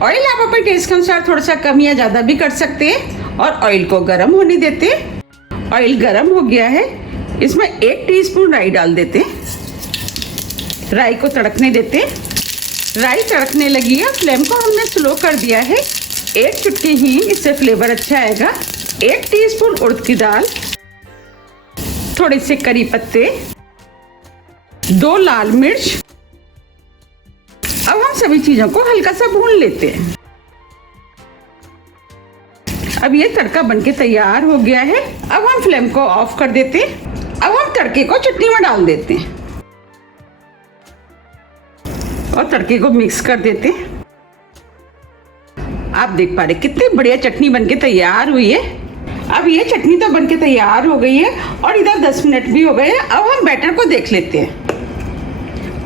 Oil आप अपने test के अनुसार थोड़ा सा कम या ज़्यादा भी कर सकते हैं। और ऑयल को गर्म होने देते हैं। ऑयल गर्म हो गया है, इसमें 1 टीस्पून राई डाल देते हैं। राई को तड़कने देते हैं। राई तड़कने लगी है, फ्लेम को हमने स्लो कर दिया है। 1 चुटकी हींग, इससे फ्लेवर अच्छा आएगा। 1 टीस्पून उड़द की दाल, थोड़े से करी पत्ते, 2 लाल मिर्च। अब हम सभी चीजों को हल्का सा भून लेते हैं। अब ये तड़का बनके तैयार हो गया है। अब हम फ्लेम को ऑफ कर देते हैं। अब हम तड़के को चटनी में डाल देते हैं और तड़के को मिक्स कर देते हैं। आप देख पा रहे कितनी बढ़िया चटनी बनके तैयार हुई है। अब ये चटनी तो बनके तैयार हो गई है और इधर 10 मिनट भी हो गए हैं। अब हम बैटर को देख लेते हैं।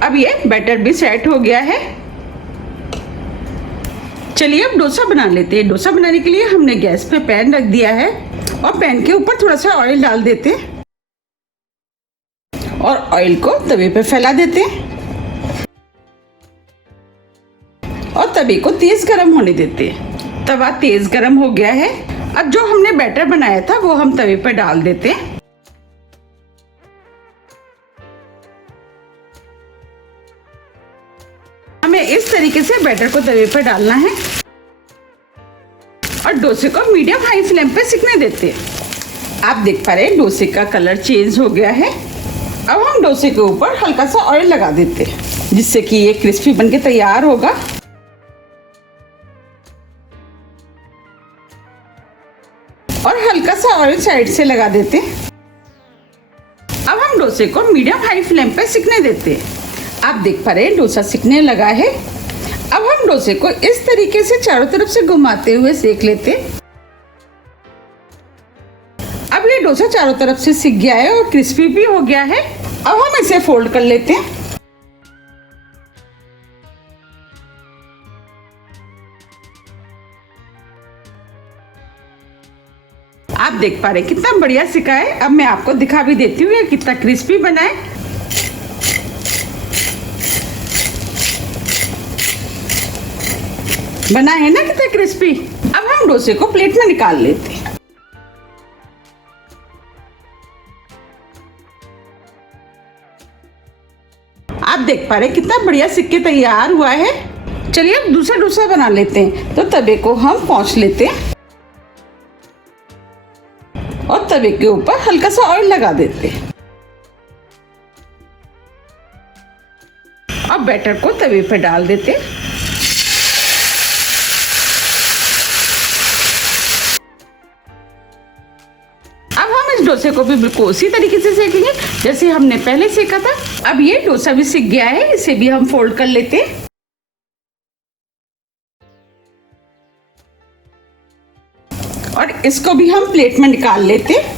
अब ये बैटर भी सेट हो गया है। चलिए अब डोसा बना लेते हैं। डोसा बनाने के लिए हमने गैस पे पैन रख दिया है और पैन के ऊपर थोड़ा सा ऑयल डाल देते हैं और ऑयल को तवे पे फैला देते हैं और तवे को तेज गरम होने देते हैं। तवा तेज गरम हो गया है। अब जो हमने बैटर बनाया था वो हम तवे पे डाल देते हैं। हमें इस तरीके से बैटर को तवे पर डालना है और डोसे को मीडियम हाई फ्लेम पे सिकने देते हैं। आप देख पा रहे हैं डोसे का कलर चेंज हो गया है। अब हम डोसे के ऊपर हल्का सा ऑयल लगा देते हैं जिससे कि ये क्रिस्पी बनके तैयार होगा। और हल्का सा ऑयल साइड से लगा देते हैं। अब हम डोसे को मीडियम हाई फ्लेम पे सिकने देते हैं। आप देख पा रहे हैं डोसा सिकने लगा है। अब हम डोसे को इस तरीके से चारों तरफ से घुमाते हुए सेक लेते हैं। अब ये डोसा चारों तरफ से सिक गया है और क्रिस्पी भी हो गया है। अब हम इसे फोल्ड कर लेते हैं। आप देख पा रहे हैं कितना बढ़िया सिका है। अब मैं आपको दिखा भी देती हूँ ये कितना क्रिस्पी बना है। बना है ना कितना क्रिस्पी। अब हम डोसे को प्लेट में निकाल लेते हैं। आप देख पा रहे हैं कितना बढ़िया सिक के तैयार हुआ है। चलिए अब दूसरा डोसा बना लेते हैं। तो तवे को हम पोंछ लेते हैं और तवे के ऊपर हल्का सा ऑयल लगा देते हैं। अब बैटर को तवे पे डाल देते हैं। अब हम इस डोसे को भी बिल्कुल उसी तरीके से सेकेंगे जैसे हमने पहले सेका था। अब ये डोसा भी सिक गया है, इसे भी हम फोल्ड कर लेते हैं। और इसको भी हम प्लेट में निकाल लेते हैं।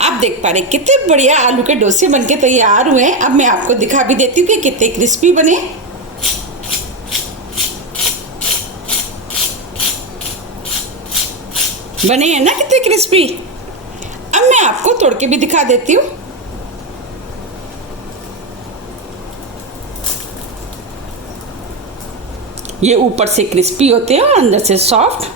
आप देख पा रहे कितने बढ़िया आलू के डोसे बनके तैयार हुए हैं। अब मैं आपको दिखा भी देती हूँ कि कितने क्रिस्पी बने। बने हैं ना कितने क्रिस्पी। अब मैं आपको तोड़ के भी दिखा देती हूँ। ये ऊपर से क्रिस्पी होते हैं और अंदर से सॉफ्ट।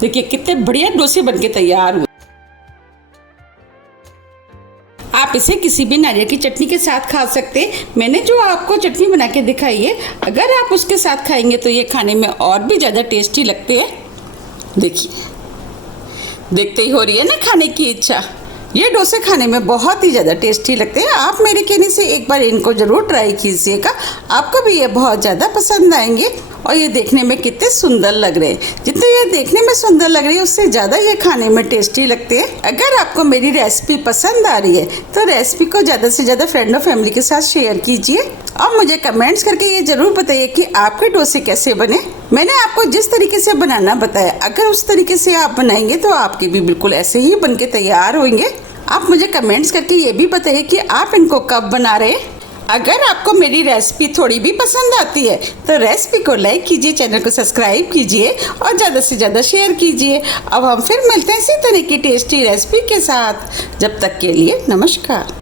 देखिए कितने बढ़िया डोसे बनके तैयार हुए। आप इसे किसी भी नारियल की चटनी के साथ खा सकते हैं। मैंने जो आपको चटनी बना के दिखाई है, अगर आप उसके साथ खाएंगे तो ये खाने में और भी ज़्यादा टेस्टी लगते हैं। देखिए देखते ही हो रही है ना खाने की इच्छा। ये डोसे खाने में बहुत ही ज़्यादा टेस्टी लगते हैं। आप मेरे कहने से एक बार इनको ज़रूर ट्राई कीजिएगा, आपको भी ये बहुत ज़्यादा पसंद आएंगे। और ये देखने में कितने सुंदर लग रहे हैं। जितने ये देखने में सुंदर लग रही है उससे ज़्यादा ये खाने में टेस्टी लगते हैं। अगर आपको मेरी रेसिपी पसंद आ रही है तो रेसिपी को ज़्यादा से ज़्यादा फ्रेंड और फैमिली के साथ शेयर कीजिए और मुझे कमेंट्स करके ये ज़रूर बताइए कि आपके डोसे कैसे बने। मैंने आपको जिस तरीके से बनाना बताया, अगर उस तरीके से आप बनाएंगे तो आपके भी बिल्कुल ऐसे ही बनके तैयार होंगे। आप मुझे कमेंट्स करके ये भी बताइए कि आप इनको कब बना रहे हैं अगर आपको मेरी रेसिपी थोड़ी भी पसंद आती है तो रेसिपी को लाइक कीजिए, चैनल को सब्सक्राइब कीजिए और ज़्यादा से ज़्यादा शेयर कीजिए। अब हम फिर मिलते हैं इसी तरह की टेस्टी रेसिपी के साथ। जब तक के लिए नमस्कार।